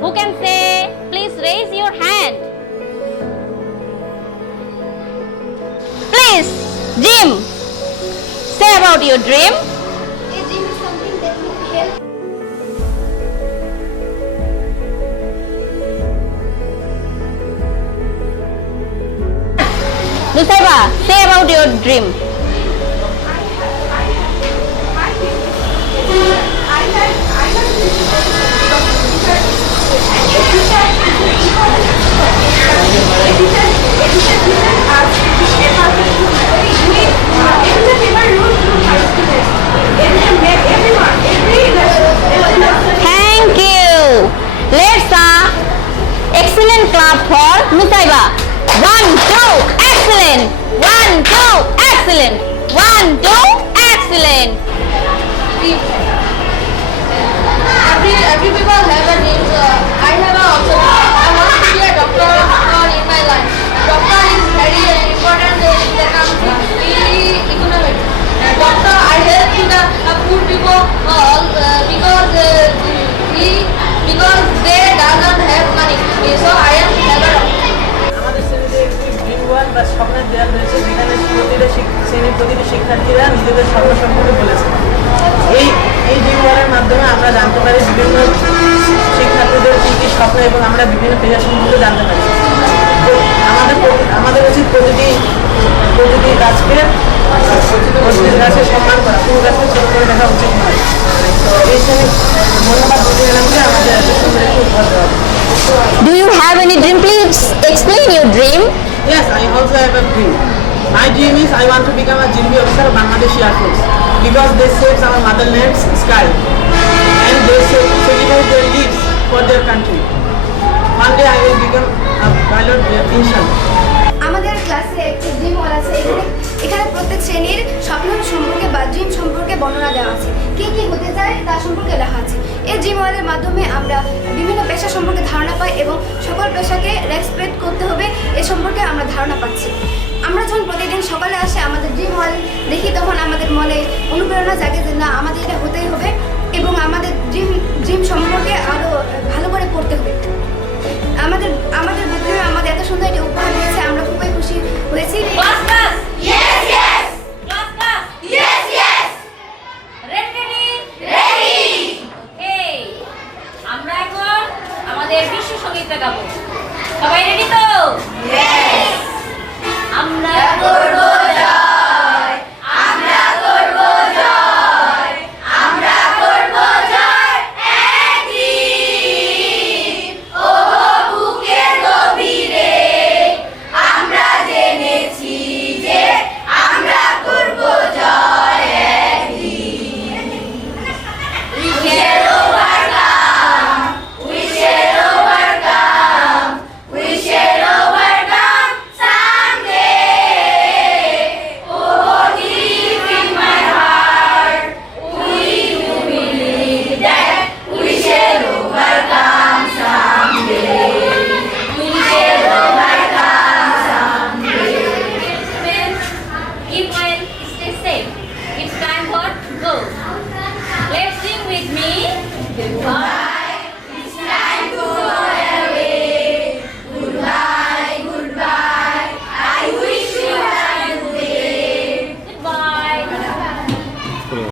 Who can say? Please raise your hand. Please, Jim, say about your dream. A dream is something that will help. Nusaiba, say about your dream. Thank you. Let's excellent clap for Nusaiba. 1, 2, excellent. 1, 2, excellent. 1, 2, excellent. Every people have a dream. I have also. I want to be a doctor in my life. Doctor is very important in the country. Economic. Doctor, I help to the poor people because they doesn't have money. So I am have a doctor. আমাদের শ্রেণীতে একটি ড্রিম ওয়াল বা স্বপ্নের দেয়াল রয়েছে, যেখানে শ্রেণীর প্রতিটি শিক্ষার্থীরা নিজেদের স্বপ্ন সম্পর্কে বলেছে। এই ড্রিম ওয়ালের মাধ্যমে আমরা জানতে পারি বিভিন্ন শিক্ষার্থীদের কী কী স্বপ্ন এবং আমরা বিভিন্ন পেশা সম্পর্কে জানতে পারি। তো আমাদের উচিত প্রতিটি গাছকে গাছের সম্মান করা, কোনো গাছকে ছোট করে দেখা উচিত নয়। তো এই শ্রেণী ধন্যবাদ বলতে গেলাম যে আমাদের এত সুন্দর একটি উপহার দেওয়া। Do you have any dream? Please explain your dream. Yes, I also have a dream. My dream is I want to become a Jilmi officer of Bangladesh Air Force because they save our motherland's sky and they sacrifice their lives for their country. One day I will become a pilot inshallah. আমাদের ক্লাসে একটি ড্রিম ওয়াল আছে। এখানে প্রত্যেক শ্রেণীর স্বপ্ন সম্পর্কে বা ড্রিম সম্পর্কে বর্ণনা দেওয়া আছে, কে কি হতে চায় তার সম্পর্কে লেখা আছে। এই ড্রিম ওয়ালের মাধ্যমে আমরা বিভিন্ন পেশা সম্পর্কে ধারণা পাই এবং সকল পেশাকে রেসপেক্ট করতে হবে এ সম্পর্কে আমরা ধারণা পাচ্ছি। আমরা যখন প্রতিদিন সকালে আসে আমাদের ড্রিম ওয়াল দেখি, তখন আমাদের মনে অনুপ্রেরণা জাগে যে না, আমাদের এটা হতেই হবে এবং আমাদের ড্রিম সম্পর্কে আরও ভালো করে পড়তে হবে। আমাদের বুদ্ধিমা আমাদের এত সুন্দর একটি উপহার দিয়েছে, আমরা খুবই খুশি হয়েছি। আমরা এখন আমাদের বিশ্ব সঙ্গীতটা গাবো। সবাই রেডি তো? আমরা